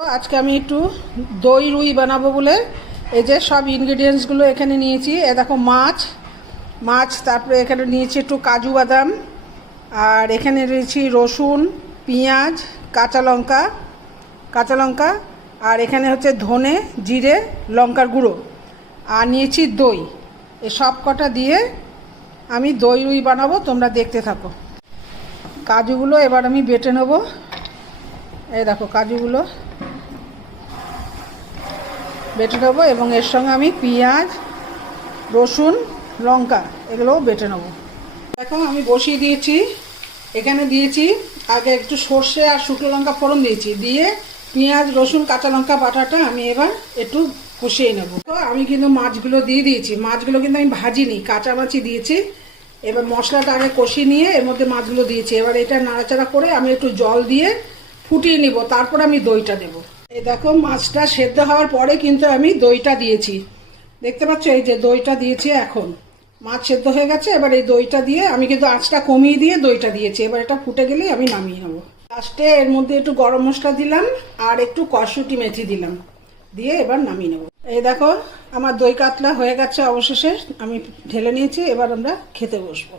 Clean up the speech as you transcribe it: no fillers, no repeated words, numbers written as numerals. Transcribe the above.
আজকে আমি একটু দই রুই বানাবো বলে এই যে সব ইনগ্রেডিয়েন্টসগুলো এখানে নিয়েছি। এ দেখো মাছ, তারপরে এখানে নিয়েছি একটু কাজু বাদাম, আর এখানে রয়েছি রসুন, পেঁয়াজ, কাঁচা লঙ্কা, আর এখানে হচ্ছে ধনে, জিরে, লঙ্কার গুঁড়ো, আর নিয়েছি দই। এ সব কটা দিয়ে আমি দই রুই বানাবো, তোমরা দেখতে থাকো। কাজুগুলো এবার আমি বেটে নেবো। এই দেখো কাজুগুলো বেটে নেবো এবং এর সঙ্গে আমি পেঁয়াজ, রসুন, লঙ্কা এগুলোও বেটে নেবো। দেখো আমি বসিয়ে দিয়েছি, এখানে দিয়েছি আগে একটু সর্ষে আর শুকনো লঙ্কা ফোড়ন দিয়েছি, দিয়ে পেঁয়াজ, রসুন, কাঁচা লঙ্কা বাটাটা আমি এবার একটু কষিয়ে নেব। তো আমি কিন্তু মাছগুলো দিয়ে দিয়েছি, মাছগুলো কিন্তু আমি ভাজিনি, কাঁচা মাছই দিয়েছি। এবার মশলাটা আগে কষিয়ে নিয়ে এর মধ্যে মাছগুলো দিয়েছি। এবার এটা নাড়াচাড়া করে আমি একটু জল দিয়ে ফুটিয়ে নিব, তারপর আমি দইটা দেবো। এই দেখো মাছটা সেদ্ধ হওয়ার পরে কিন্তু আমি দইটা দিয়েছি, দেখতে পাচ্ছ এই যে দইটা দিয়েছি। এখন মাছ সেদ্ধ হয়ে গেছে, এবার এই দইটা দিয়ে আমি কিন্তু আঁচটা কমিয়ে দিয়ে দইটা দিয়েছি। এবার এটা ফুটে গেলেই আমি নামিয়ে নেবো। লাস্টে এর মধ্যে একটু গরম মশলা দিলাম আর একটু কসুটি মেথি দিলাম, দিয়ে এবার নামিয়ে নেবো। এই দেখো আমার দই কাতলা হয়ে গেছে, অবশেষে আমি ঢেলে নিয়েছি। এবার আমরা খেতে বসবো।